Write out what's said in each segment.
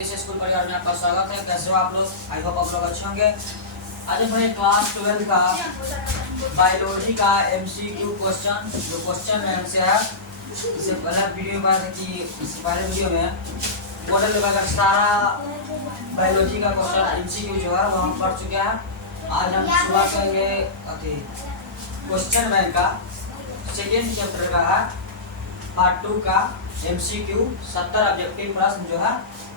School परिवार में आपका स्वागत है। कैसे हो आप लोग? आई होप आप लोग अच्छे होंगे। आज अपने क्लास 12 का बायोलॉजी का एमसीक्यू क्वेश्चन जो क्वेश्चन में हमसे है, इससे पहले वीडियो में कि इससे पहले वीडियो में मॉडल लेवल का सारा बायोलॉजी का क्वेश्चन एमसीक्यू जो है वो हम पढ़ चुके हैं। आज हम शुरुआत करेंगे क्वेश्चन बैंक का सेकेंड चैप्टर का है, पार्ट 2 का एमसीक्यू 70 ऑब्जेक्टिव प्रश्न जो है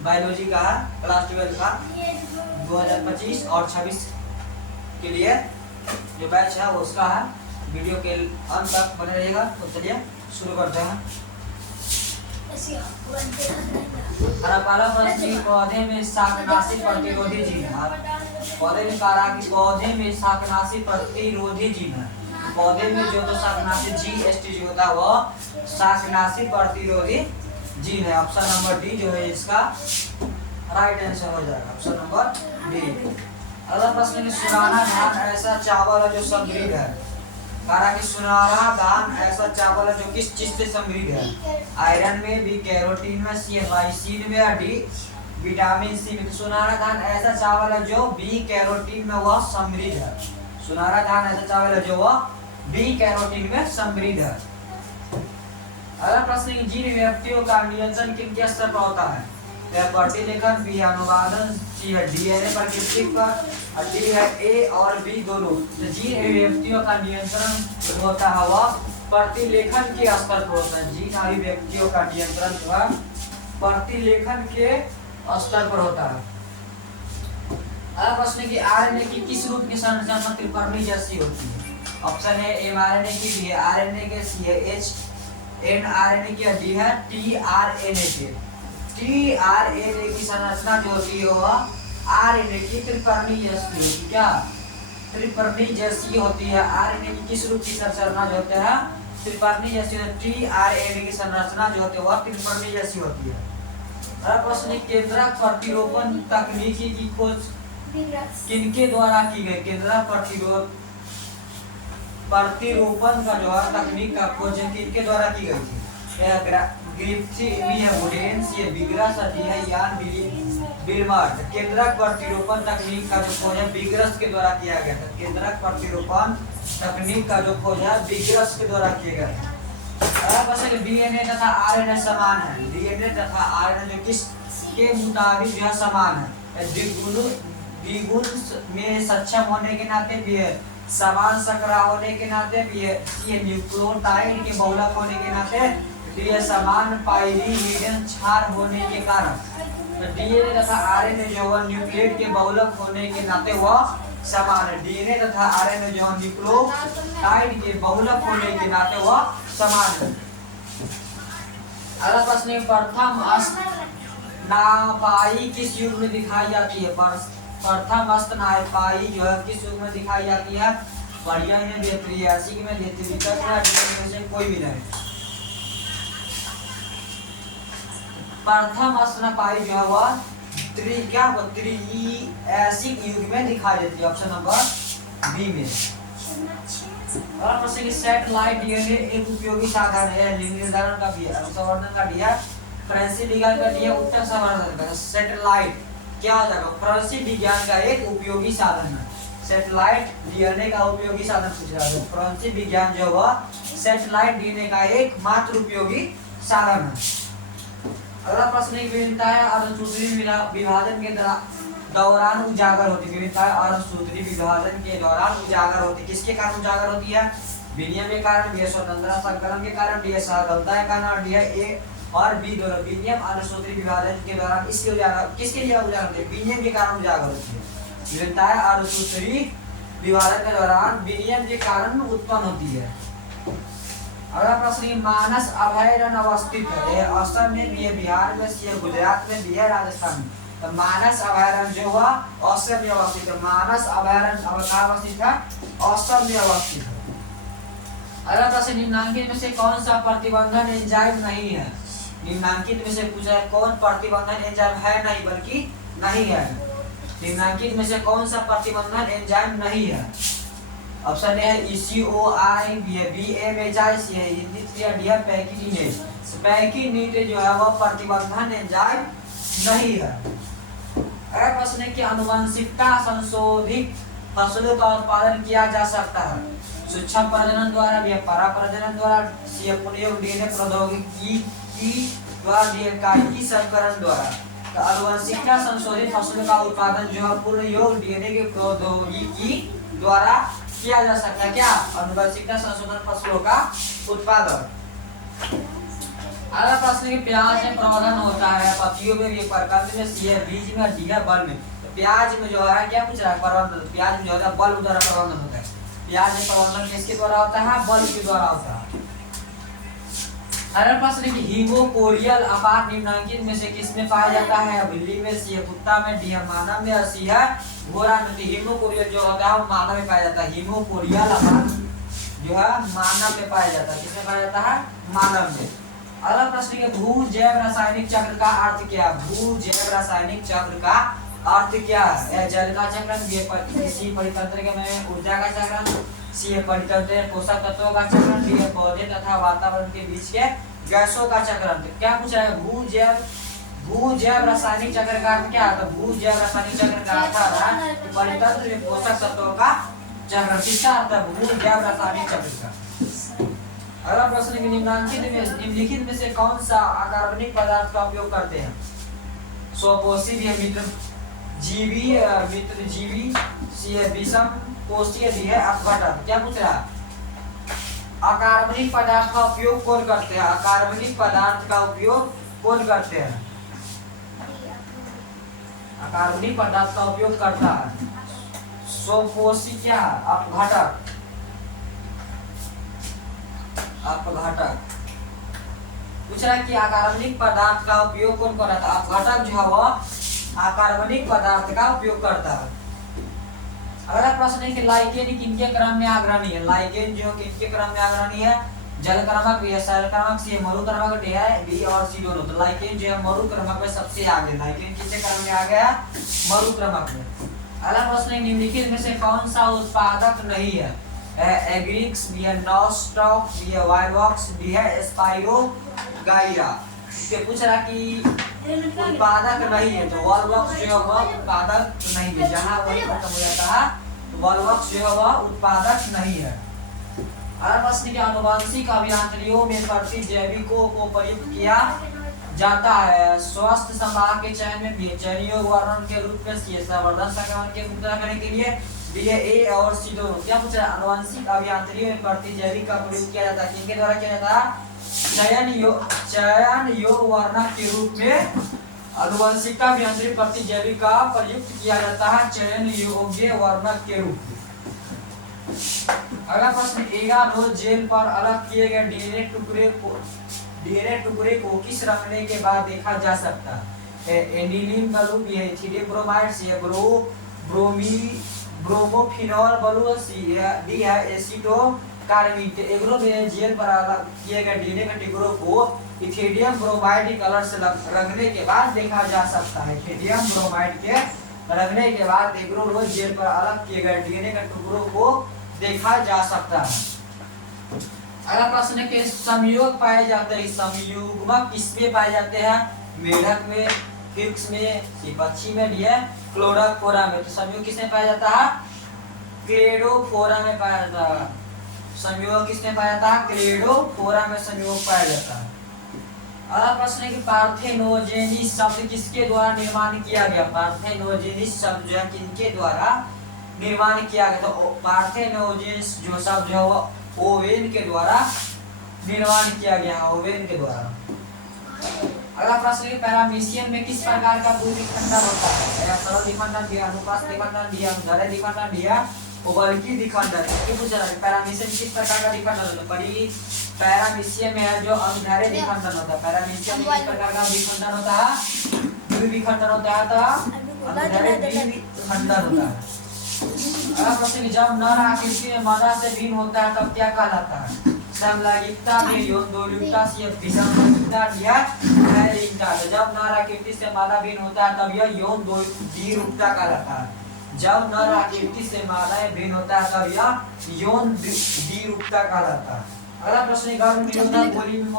बायोलॉजी का है, क्लास 12 का 2025 और 26 के लिए जो बैच है वो उसका है। वीडियो के अंत तक बने रहिएगा। तो चलिए शुरू करते हैं। पहला प्रश्न, पौधे में शाकनाशी प्रतिरोधी जीन है। पौधे में कहा कि पौधे में शाकनाशी प्रतिरोधी जीन है। पौधे में जो तो शाकनाशी जीएसटी जो होता है वो शाकनाशी प्रतिरोधी जीन है। ऑप्शन नंबर डी जो है इसका राइट आंसर हो जाएगा, ऑप्शन नंबर डी। अगला प्रश्न है, सुनहरा धान ऐसा चावल है जो समृद्ध है। कहा कि सुनहरा धान ऐसा चावल है जो किस चीज से समृद्ध है? आयरन में, बी कैरोटीन में, सी लाइसिन में, या डी विटामिन सी में। सुनहरा धान ऐसा चावल है जो बी कैरोटीन में वह समृद्ध है। सुनहरा धान ऐसा चावल है जो वह बी कैरोटीन में समृद्ध है। अगला प्रश्न है, जीन व्यक्तियों का नियंत्रण किन स्तर पर होता है? प्रतिलेखन, बी अनुवादन, सी है डीएनए प्रकृति पर, और डी है ए और बी दोनों। तो जीन व्यक्तियों का नियंत्रण होता है वह प्रतिलेखन के स्तर पर होता है। जीन अभिव्यक्तियों का नियंत्रण जो है प्रतिलेखन के स्तर पर होता है। अगला प्रश्न की आरएनए की किस रूप की संरचना त्रिपर्णी जैसी होती है? ऑप्शन है एमआरएनए की, बी है आरएनए के, सी है एच एनआरएनए की, डी है टीआरएनए के। टीआरएनए की संरचना जो होती है वह आरएनए की त्रिपर्णी जैसी होती है। क्या त्रिपर्णी जैसी होती है? आरएनए की किस रूप की संरचना जो होती है त्रिपर्णी जैसी होती है। टीआरएनए की संरचना जो होती है वह त्रिपर्णी जैसी होती है। अगला प्रश्न, केंद्रक प्रतिरोपण तकनीकी की खोज किनके द्वारा की गई? केंद्रक प्रतिरोपण का जो है तकनीक का खोज किनके द्वारा की गई थी? केंद्रक प्रतिरोपण तकनीक का जो खोज है विग्रस के द्वारा किया गया था। केंद्रक प्रतिरोपण तकनीक का जो खोज है विग्रस के द्वारा किया गया था। डीएनए तथा आरएनए समान है। डीएनए तथा आरएनए जो किस के मुताबिक जो है समान है? द्विगुण में सक्षम होने के नाते भी है, समान संकरा होने के नाते भी है, ये न्यूक्लियोटाइड के बहुलक होने के नाते भी है, समान पाइरीमिडियन क्षार होने के कारण। तो डीएनए तथा आरएनए जो है न्यूक्लियोटाइड के बहुलक होने के नाते वह समान है। डीएनए तथा आरएनए जो है न्यूक्लियोटाइड के बहुलक होने के नाते वह समान है। अगला प्रश्न, प्रथम स्तनापायी किस युग में दिखाई जाती है? प्रथम स्तनापायी जो है किस युग में दिखाई जाती है? बढ़िया में, त्रियासिक में, त्रितक में, से कोई भी नहीं। प्रथम स्तनपायी जो है वह त्रियासिक युग में दिखाई देती है, ऑप्शन नंबर बी में। और प्रश्न की सैटेलाइट डीएनए एक उपयोगी साधन है। लिंग निर्धारण का भी है, संवर्धन का भी है, फॉरेंसिक विज्ञान का भी है, उत्तर संवर्धन का। सैटेलाइट क्या हो जाएगा? फॉरेंसिक विज्ञान का एक उपयोगी साधन है। सैटेलाइट डीएनए का उपयोगी साधन पूछ रहा है। फॉरेंसिक विज्ञान जो है सैटेलाइट डीएनए का एकमात्र उपयोगी साधन है। अगला प्रश्न है, विभिन्नताएं अर्धसूत्री विभाजन के दौरान उजागर होती है। विभिन्नताएं अर्धसूत्री विभाजन के दौरान उजागर होती है। किसके कारण उजागर होती है? विनिमय के कारण, बी स्वतंत्रता संकलन के कारण, डी सहगलता के कारण, डी ए और बी दोनों। विनिमय अर्धसूत्री विभाजन के दौरान इसलिए उजागर, किसके लिए उजागर होती है? विनिमय के कारण उजागर होती है। विभिन्नताएं अर्धसूत्री विभाजन के दौरान विनिमय के कारण उत्पन्न होती है। अगला प्रश्न, मानस अभयारण्य अवस्थित है। ये असम में भी है, बिहार में भी है, गुजरात में भी है, राजस्थान में। तो मानस अभयारण्य जो हुआ असम में अवस्थित है। मानस अभयारण्य कहाँ अवस्थित है? असम में अवस्थित है। अगला प्रश्न, निम्नांकित में से कौन सा प्रतिबंधन एंजाइम नहीं है? निम्नांकित में से पूछा है कौन प्रतिबंधन एंजाइम है नहीं बल्कि नहीं है। निम्नांकित में से कौन सा प्रतिबंधन एंजाइम नहीं है? ऑप्शन ए है ECOI, बी है BMHI, सी है इंडिट्रिया, डी है पैकिनिनेज। पैकिनिनेज जो है वह प्रतिबंधन एंजाइम नहीं है। अगला प्रश्न है कि आनुवंशिकता संशोधित फसलों का उत्पादन किया जा सकता है। सूक्ष्म प्रजनन द्वारा या परा प्रजनन द्वारा, पुनर्योग डीएनए प्रौद्योगिकी की द्वारा, इकाई संकरण द्वारा। तो आनुवंशिकता संशोधित फसलों का उत्पादन जो है पुनर्योग डीएनए की प्रौद्योगिकी द्वारा किया जा सकता है। क्या? आनुवंशिकता संशोधन फसलों का उत्पादन। अगला प्रश्न है कि प्याज में प्रवर्धन होता है पत्तियों में, ये प्रकांड में, सी है बीज में, डी है बल में। तो प्याज में जो है क्या पूछ रहा है? प्रवर्धन। प्याज में जो है बल द्वारा प्रवर्धन होता है। प्याज में प्रवर्धन किसके द्वारा होता है? बल के द्वारा होता है। अगला प्रश्न है कि हीमोकोरियल अपार निम्नलिखित में से किसमें पाया जाता है? बिल्ली में, सी है कुत्ता में, डी है मानव में, सी है घोड़ा में। हीमोकोरियल जो होता है वो मानव में पाया जाता है। हीमोकोरियल अपार जो है मानव में पाया जाता है। किसमें पाया जाता है? मानव में। अगला प्रश्न है भू जैव रासायनिक चक्र का अर्थ क्या है? भू जैव रासायनिक चक्र का अर्थ क्या है? जल का चक्रण, ये किसी परितंत्र के में ऊर्जा का चक्रण, सी है परितंत्र में पोषक तत्वों का चक्रण, डी है पौधे तथा वातावरण के बीच के गैसों का चक्रण। तो क्या पूछ रहा है? भू जैव रासायनिक चक्र का अर्थ क्या है? तो भू जैव रासायनिक चक्र का अर्थ है परितंत्र में पोषक तत्वों का चक्रण। किसका अर्थ है? भू जैव रासायनिक चक्र का। अगला प्रश्न है निम्नलिखित में से कौन सा अकार्बनिक पदार्थ का उपयोग करते हैं? स्वपोषी है मित्र जीवी, सी है विषम पोषी, डी है अपघटन। क्या पूछ रहा है? अकार्बनिक पदार्थ का उपयोग कौन करते हैं? अकार्बनिक पदार्थ का उपयोग कौन करते हैं? अकार्बनिक पदार्थ का उपयोग करता है स्वपोषी क्या? अपघटक। पूछ रहा है कि अकार्बनिक पदार्थ का उपयोग कौन करता है? अपघटक जो है वह अकार्बनिक पदार्थ का उपयोग करता है। अगला प्रश्न है कि लाइकेन किनके क्रम में अग्रणी है? लाइकेन जो किनके क्रम में अग्रणी है? जल क्रमक, या सेल क्रमक, सी मरु क्रमक, डी है बी और सी दोनों। तो लाइकेन जो है मरु क्रमक में सबसे आगे। लाइकेन किसके क्रम में आ गया? मरु क्रमक में। अगला प्रश्न है निम्नलिखित में से कौन सा उत्पादक नहीं है? एग्रिक्स, बी है नॉस्टॉक, बी है वाइवॉक्स, डी है स्पाइरोगाइरा। इसके पूछ रहा कि उत्पादक नहीं है तो वॉलवॉक्स जो है वह उत्पादक नहीं है। जहां वही खत्म हो जाता है वॉलवॉक्स जो है वह उत्पादक नहीं है। अगला प्रश्न क्या? आनुवंशिक अभियांत्रियों में प्रतिजैविकों को प्रयुक्त किया जाता है स्वस्थ संभाग के चयन में, चयनीय वर्णन के रूप में, संवर्धन संक्रमण के मुक्त करने के लिए, डी है ए और सी दोनों। क्या पूछ रहा है? आनुवंशिक अभियांत्रियों में प्रतिजैविक का प्रयोग किया जाता है। किनके द्वारा किया जाता है? चयन योग वर्णक के रूप में आनुवंशिकता अभियांत्रिक प्रतिजैविक का प्रयुक्त किया जाता है चयन योग्य वर्णक के रूप में। अगला प्रश्न, रोज जेल पर अलग किए गए डीएनए टुकड़े को किस रखने के बाद देखा जा सकता है? एंडिलीन बलू, बी है इथिलीन ब्रोमाइड, सी है ब्रोमोफिनॉल बलू, सी है डी है एसिडो कार्बेट। एग्रो में जेल पर अलग किए गए डीएनए के टुकड़ों को इथिलियम ब्रोमाइड कलर से रंगने के बाद देखा जा सकता है। इथिलियम ब्रोमाइड के रंगने के बाद एग्रो रोज जेल पर अलग किए गए डीएनए के टुकड़ों को देखा जा सकता है। अगला प्रश्न है कि संयोग पाए जाते हैं, संयुग्मक किसमें पाए जाते हैं? मेढक में, फिक्स में, पक्षी में, डी है क्लोरोफोरा में। तो संयोग किसमें पाया जाता है? क्लेडोफोरा में पाया जाता है। संयोग किसमें पाया जाता है? क्लेडोफोरा में संयोग पाया जाता है। अगला प्रश्न है कि पार्थेनोजेनिस शब्द किसके द्वारा निर्माण किया गया? पार्थेनोजेनिस शब्द जो है किनके द्वारा निर्माण किया गया? तो पार्थेनोजेनिस जो शब्द जो है वो ओवेन के द्वारा निर्माण किया गया है, ओवेन के द्वारा। अगला प्रश्न है पैरामीशियम में किस प्रकार का द्वि विखंडन होता है? सरल विखंडन, दिया अनुप्रस्थ विखंडन, दिया अनुदैर्घ्य विखंडन, दिया उभयनिष्ठ विखंडन। ये पूछ रहा है पैरामीशियम किस प्रकार का विखंडन होता है? पैरामीशियम में जो अनुदैर्घ्य विखंडन होता है। पैरामीशियम में किस प्रकार का विखंडन होता है? द्विविखंडन होता है, तो अनुदैर्घ्य द्विविखंडन होता है। अगला प्रश्न, जब नर आकृति में मादा से भिन्न होता है तब क्या कहलाता है? समलैंगिकता में यौनद्वैविकता से विषमलैंगिकता या अलिंगता। जब नर आकृति से मादा भिन्न होता है तब यह यौनद्वैविकता कहलाता है। जब नर आकृति से मादा भिन्न होता है तब यह यौनद्वैविकता कहलाता है। अगला प्रश्न, गर्भ गोली में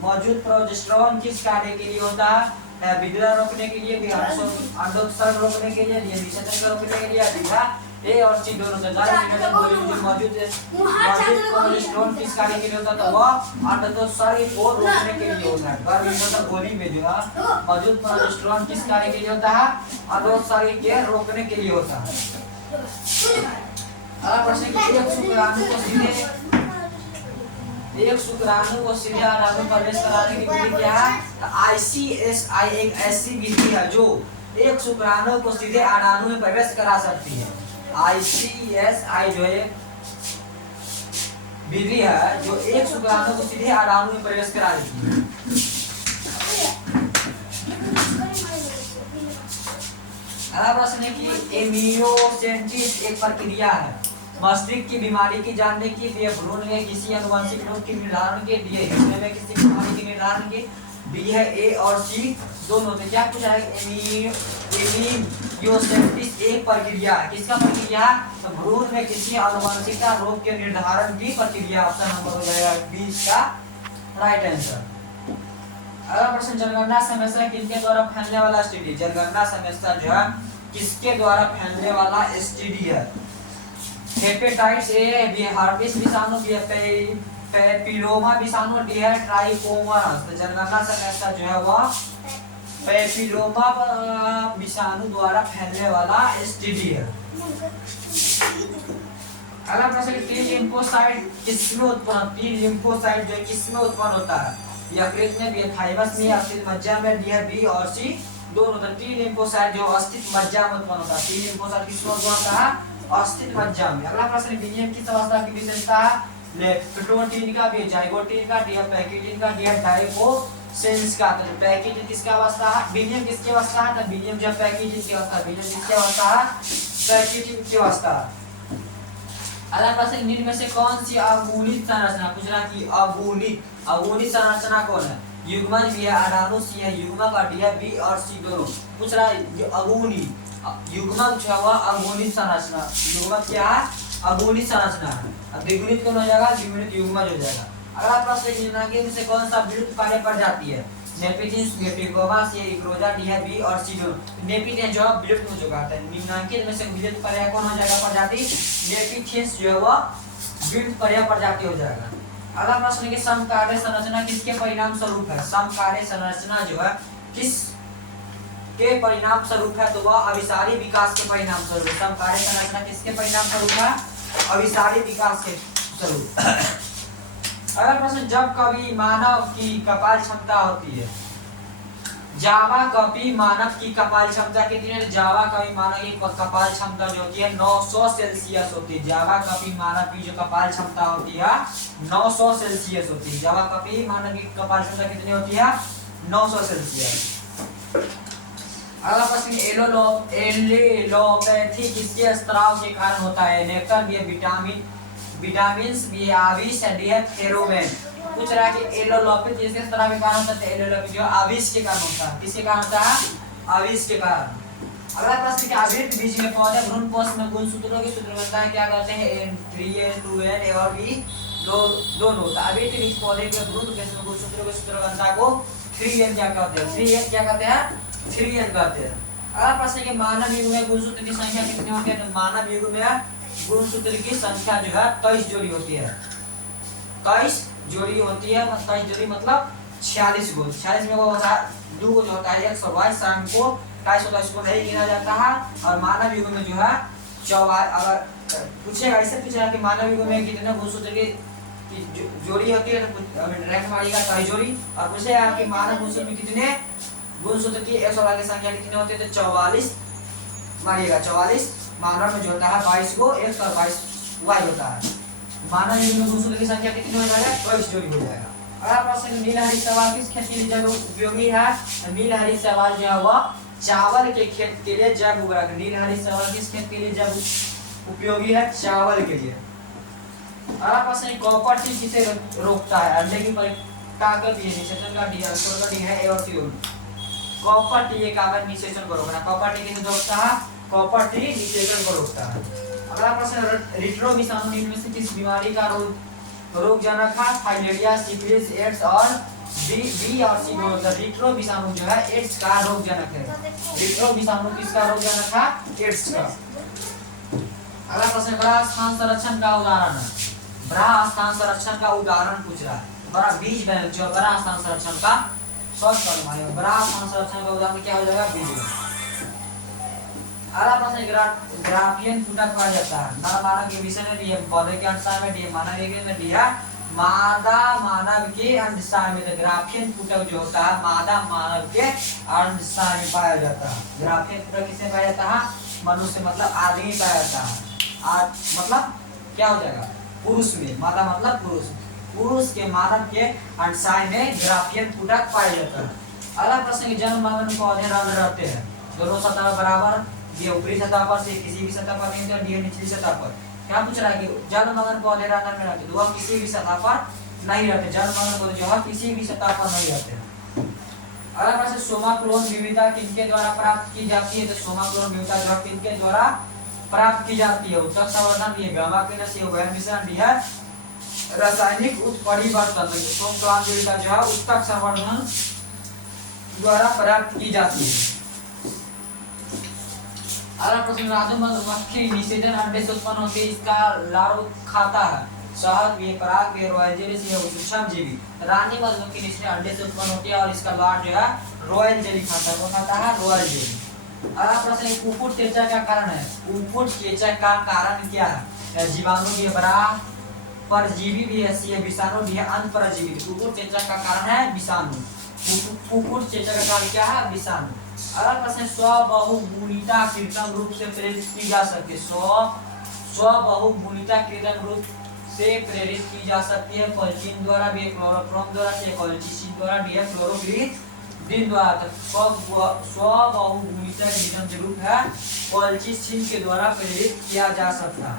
मौजूद प्रोजेस्टेरोन किस कार्य के लिए होता है? विद्युत रोकने के लिए भी अंडोत्सर्ग रोकने के लिए निषेचन को रोकने के लिए डी है ए और सी दोनों मौजूद कोलेस्ट्रॉल किस कार्य के लिए होता है? वह अंडोत्सर्ग को रोकने के लिए होता है। गर्भ गोली में जो है मौजूद कोलेस्ट्रॉल किस कार्य के लिए होता है? अंडोत्सर्ग के रोकने के लिए होता है। अगला प्रश्न है कि एक शुक्राणु को सीधे अण्डाणु में प्रवेश कराने की विधि क्या है? ICSI एक ऐसी विधि है जो एक शुक्राणु को सीधे अण्डाणु में प्रवेश करा सकती है। ICSI जो है विधि है जो एक शुक्राणु को सीधे अण्डाणु में प्रवेश करा देती है। अगला प्रश्न है कि एमियोसेंटिस एक प्रक्रिया है मस्तिष्क की बीमारी की जानने के लिए, भ्रूण में किसी आनुवंशिक रोग के निर्धारण के लिए, हृदय में किसी बीमारी के निर्धारण के बी है ए और सी दोनों में। क्या पूछा है? एमियोसेंटिस एक प्रक्रिया है। किसका प्रक्रिया? तो भ्रूण में किसी आनुवंशिकता रोग के निर्धारण की प्रक्रिया। ऑप्शन नंबर हो जाएगा बी इसका राइट आंसर। अगला प्रश्न, जनगणना समस्या किसके द्वारा फैलने वाला एसटीडी? जनगणना समस्या जो है किसके द्वारा फैलने वाला एसटीडी है? हेपेटाइटिस ए, बी हार्पिस विषाणु, बी पैपिलोमा विषाणु, डी है ट्राइकोमोनास। तो जनगणना समस्या जो है वह पैपिलोमा विषाणु द्वारा फैलने वाला एसटीडी है। अगला प्रश्न, टी लिम्फोसाइट किसमें उत्पन्न? टी लिम्फोसाइट जो किसमें उत्पन्न होता है? यकृत में, बी थाइमस में, अस्थित मज्जा में, डी है बी और सी दोनों। टी लिम्फोसाइट जो अस्थित मज्जा में उत्पन्न होता है। टी लिम्फोसाइट किसमें उत्पन्न होता है? अस्थित मज्जा में। अगला प्रश्न, विलियम किस अवस्था की विशेषता है? लेप्टोटीन का, बी जाइगोटीन का, डी है पैकिटिन का, डी है डाइकोसेंस का। तो पैकिटिन किसका अवस्था है? विलियम किसकी अवस्था है? तो विलियम जब पैकिटिन की अवस्था, विलियम किसकी अवस्था है? पैकिटिन की अवस्था। अगला प्रश्न, निम्न में से कौन सी अगुणित संरचना? पूछ रहा कि अगुणित संरचना कौन है? युग्मज भी है, अडाणु सी है, युग्मक और डी है बी और सी दोनों। पूछ रहा है अगुणित युग्मक जो है अगुणित संरचना। युग्मक क्या है? अगुणित संरचना है। द्विगुणित कौन हो जाएगा? द्विगुणित युग्मज हो जाएगा। अगला प्रश्न, निम्नलिखित में से कौन सा विलुप्त पाने पर जाती है? नेपिथिन्स, गेटिकोमा, सी इक्रोजा, डी है बी और सी दोनों। नेपिथिन्स जो है विलुप्त हो चुका है। निम्नलिखित में से विलुप्त पर्याय कौन हो जाएगा? प्रजाति नेपिथिन्स जो है वह विलुप्त पर्याय प्रजाति हो जाएगा। अगला प्रश्न है कि समकार्य संरचना किसके परिणाम स्वरूप है? समकार्य संरचना जो है किस के परिणाम स्वरूप है? तो वह अभिसारी विकास के परिणाम स्वरूप। समकार्य संरचना किसके परिणाम स्वरूप है? अभिसारी विकास के स्वरूप। अगला प्रश्न, जब कभी मानव की कपाल क्षमता होती है, जावा कपी मानव की कपाल क्षमता कितनी है? जावा कपी मानव की कपाल क्षमता जो होती है 900 सेल्सियस होती है। जावा कपी मानव की जो कपाल क्षमता होती है 900 सेल्सियस होती है। जावा कपी मानव की कपाल क्षमता कितनी होती है? 900 सेल्सियस। अगला प्रश्न, एलोपैथी किसके स्त्राव के कारण होता है? नेक्टर, भी विटामिन, विटामिन्स, भी आविष, डी है फेरोमोन। पूछ रहा है कि एलोपैथी किसके स्त्राव के कारण होता है? एलोपैथी जो आविष के कारण होता है। किसके कारण होता है? आविष के कारण। अगला प्रश्न, क्या आवृत बीज में पौधे भ्रूण कोश में गुणसूत्रों की सूत्रबद्धता है क्या कहते हैं? N3N 2N और B दोनों। तो आवृत बीज पौधे के भ्रूण कोश में गुणसूत्रों की सूत्रबद्धता को 3N क्या कहते हैं? 3N क्या कहते हैं? 3N कहते हैं। अगला प्रश्न है कि मानव युग में गुणसूत्र की संख्या कितनी होती है? तो मानव युग में गुणसूत्र की संख्या जो है 23 जोड़ी होती है। 23 जोड़ी होती है। 23 जोड़ी मतलब 46 गो। 46 में वो होता है 2 जो होता है 122 शाम को 250 होता है, इसको नहीं गिना जाता है। और मानव युग में जो है 44। अगर पूछेगा ऐसे पूछेगा कि मानव युग में कितने गुणसूत्र की जोड़ी होती है तो रैंक मारिएगा 23 जोड़ी। और पूछेगा कि मानव गुणसूत्र में कितने गुणसूत्र की 116 की संख्या कितनी होती है? तो 44 मारिएगा। 44 मानव में जो होता है 22 को 1 और 22 वाई होता है। मानव युग में गुणसूत्र की संख्या कितनी हो जाएगा? 23 जोड़ी हो जाएगा। अगला प्रश्न, नीलहरी शैवाल किस खेत के लिए जैव उपयोगी है? नीलहरी शैवाल जो है वह चावल के खेत के लिए जैव उर्वरक। नीलहरी शैवाल किस खेत के लिए जैव उपयोगी है? चावल के लिए। अगला प्रश्न, कॉपर टी किसे रोकता है? अंडे की ताकत ये निषेचन का डी है ए और सी। कॉपर टी एक आगर निषेचन को रोकना। कॉपर टी किसे रोकता है? कॉपर टी निषेचन को रोकता है। अगला प्रश्न, रिट्रो विषाणु निम्न में से किस बीमारी का रोगजनक है? फाइलेरिया, सिफिलिस, एड्स और बी और सी दोनों का रिट्रो विषाणु जो है एड्स का रोगजनक है। रिट्रो विषाणु किसका रोगजनक है? एड्स का। अगला प्रश्न, बड़ा स्थान संरक्षण का उदाहरण है। बड़ा स्थान संरक्षण का उदाहरण पूछ रहा है। बड़ा बीज बैंक जो बड़ा स्थान संरक्षण का शॉर्ट फॉर्म है। बड़ा स्थान संरक्षण का उदाहरण क्या हो जाएगा? बीज। अगला प्रश्न, ग्राफियन फुटक कहा जाता है। नर मानव के विषय में दिए, पौधे के अंडशाय में दिए, मानव में दिया मादा मानव के अंडशाय में। ग्राफियन फुटक जो होता है मादा मानव के अंडशाय में पाया जाता है। ग्राफियन फुटक किसमें पाया जाता है? मनुष्य मतलब आदमी पाया जाता है। मतलब क्या हो जाएगा? पुरुष में। मादा मतलब पुरुष। पुरुष के मानव के अंडशाय में ग्राफियन फुटक पाया जाता है। अगला प्रश्न, जन्म मरण पौधे रंग रहते हैं। दोनों सतह बराबर, ये ऊपरी सतह पर से किसी भी सतह पर नहीं तो डी निचली सतह पर। क्या पूछ रहा है कि जल मगन पौधे रंग में रहते, वह किसी भी सतह पर नहीं रहते। जल मगन पौधे जो है किसी भी सतह पर नहीं रहते। अगला प्रश्न, सोमा क्लोन विविधता किनके द्वारा प्राप्त की जाती है? तो सोमा क्लोन विविधता जो है किनके द्वारा प्राप्त की जाती है? उत्तक संवर्धन, ये गामा किरण से वह मिश्रण भी है रासायनिक उत्परिवर्तन। सोमा क्लोन विविधता जो है उत्तक संवर्धन द्वारा प्राप्त की जाती है। अगला प्रश्न, राजू मधुमक्खी निषेचन अंडे से उत्पन्न होती है, इसका लार्वा खाता है। शहद, ये पराग, ये रॉयल जेली, ये सूक्ष्म जीवी। रानी मधुमक्खी निषेचन अंडे से उत्पन्न होती है और इसका लार्वा जो है रॉयल जेली खाता है। कौन खाता है? Royal jelly. अगला प्रश्न, कुकुट चेचक का कारण है। कुकुट चेचक का कारण क्या है? जीवाणु भी है, बड़ा परजीवी भी है, विषाणु भी है, अंत परजीवी। कुकुट चेचक का कारण है विषाणु। कुकुट चेचक का कारण क्या है? विषाणु। अगला प्रश्न, स्वबहुगुणिता कृत्रिम रूप से प्रेरित की जा सकती है। स्वबहुगुणिता कृत्रिम रूप से प्रेरित की जा सकती है। कोल्चिन द्वारा भी, क्लोरोफॉर्म द्वारा से, कोल्चिसिन द्वारा भी है, क्लोरोग्लिसरीन द्वारा। स्वबहुगुणिता कृत्रिम रूप है कोल्चिसिन के द्वारा प्रेरित किया जा सकता है।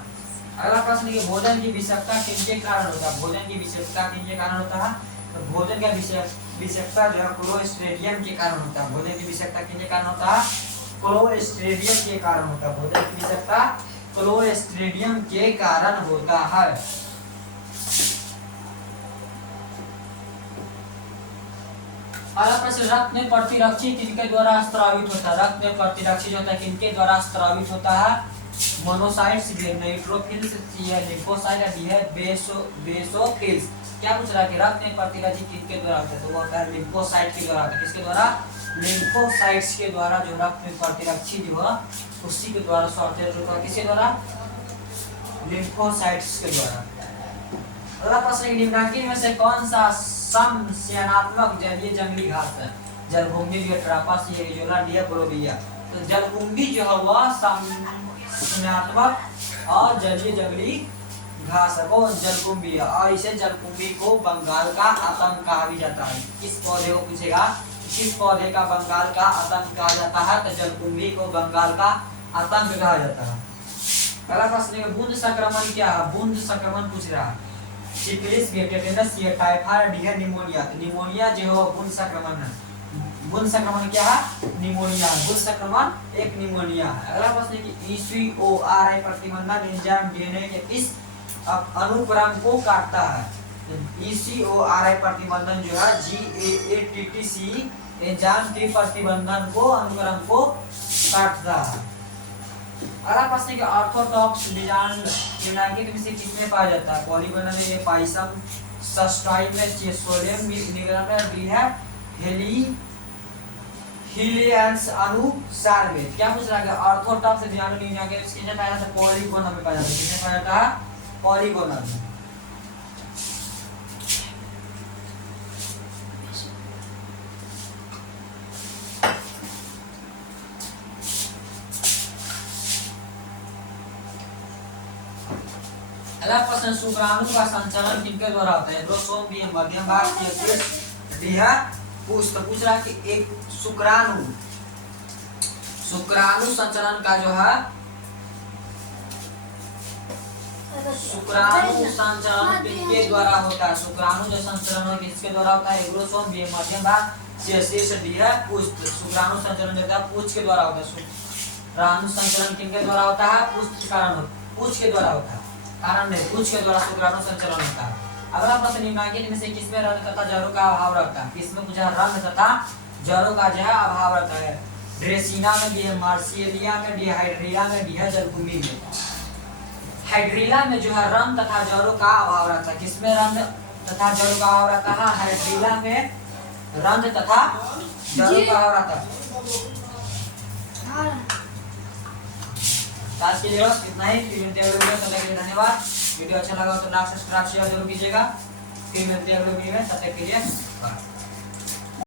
अगला प्रश्न, ये भोजन की विषाक्तता किनके कारण होता है? भोजन की विषाक्तता किनके कारण होता है? तो भोजन का विषाक्तता जो है क्लोस्ट्रीडियम के कारण होता है। भोजन की विषाक्तता किसके कारण होता है? क्लोस्ट्रीडियम के कारण होता है। भोजन की विषाक्तता क्लोस्ट्रीडियम के कारण होता है। अगला प्रश्न, रक्त में प्रतिरक्षी किनके द्वारा स्रावित होता है? रक्त में प्रतिरक्षी जो होता है किनके द्वारा स्रावित होता है? Monocytes, neutrophils, lymphocyte, basophils. क्या पूछ रहा है कि रक्त में प्रतिरक्षी किसके द्वारा होता है? तो वो होता है लिम्फोसाइट के द्वारा होता है। किसके द्वारा? लिम्फोसाइट्स के द्वारा जो रक्त में प्रतिरक्षी जो है उसी के द्वारा स्वार्थित होता है। किसके द्वारा? लिम्फोसाइट्स के द्वारा। अगला प्रश्न, निम्नलिखित में से कौन सा समस्यात्मक जलीय जंगली घास है? जलकुंभी, ट्रापस, इजोला, बोलोबिया। तो जलकुंभी जो है वह समस्यात्मक और जलीय जंगली घास है। कौन? जलकुंभी है। और इसे जलकुंभी को बंगाल का आतंक कहा भी जाता है। किस पौधे को पूछेगा? किस पौधे का बंगाल का आतंक कहा जाता है? तो जलकुंभी को बंगाल का आतंक कहा जाता है। अगला प्रश्न है, बूंद संक्रमण क्या है? बूंद संक्रमण पूछ रहा है। Syphilis, tetanus, typhoid, pneumonia. Pneumonia जो है बूंद संक्रमण है। बूंद संक्रमण क्या है? निमोनिया। बूंद संक्रमण एक निमोनिया है। अगला प्रश्न है कि ECORI प्रतिबंधन एंजाइम डीएनए के किस अनुक्रम को काटता है? ECORI प्रतिबंधन जो है GAATTC एंजाइम के प्रतिबंधन को अनुक्रम को काटता है। अगला प्रश्न है, ऑर्थोडॉक्स निम्नलिखित में से किसमें पाया जाता है? पॉलीगोनल में पाइसम, सस्टाइल में, चेसोलियम, निग्रम में भी है, हिलियंस अनुसार में। क्या पूछ रहा है? ऑर्थोडॉक्स निम्नलिखित किसमें पाया जाता है? पॉलीगोनल में पाया जाता है। किसमें पाया जाता है? पॉलीगोनल में। अगला प्रश्न, शुक्राणु का संचालन किनके द्वारा होता है? एंडोसोम भी है, मध्यम भाग भी है, पूछ रहा कि एक शुक्राणु संचालन का जो है शुक्राणु संचालन किसके द्वारा होता है? शुक्राणु जो संचालन किसके द्वारा होता है? एंडोसोम भी है, मध्यम भाग डी है, पुष्ट। शुक्राणु संचालन जो है पूछ के द्वारा होता है। शुक्राणु संचालन किनके द्वारा होता है? पुष्ट के कारण, पूछ के द्वारा होता है। कारण नहीं, पूछ के द्वारा शुक्राणु संचालन होता है। अगला प्रश्न निम्नलिखित में से किसमें रंग तथा जड़ों का अभाव रहता है? किसमें जो है रंग तथा जड़ों का जो है अभाव रहता है? ड्रेसिना में भी है, मार्सियलिया में भी है, हाइड्रिला में भी है, जलकुंभी में। हाइड्रिला में जो है रंग तथा जड़ों का अभाव रहता है। किसमें रंग तथा जड़ों का अभाव रहता है? हाइड्रिला में रंग तथा जड़ों का अभाव रहता है। आज के लिए बस इतना ही। फिर मिलते हैं अगले वीडियो में, तब तक के लिए धन्यवाद। वीडियो अच्छा लगा तो लाइक सब्सक्राइब शेयर जरूर कीजिएगा। फिर मिलते हैं अगले वीडियो में, तब तक के लिए बाय।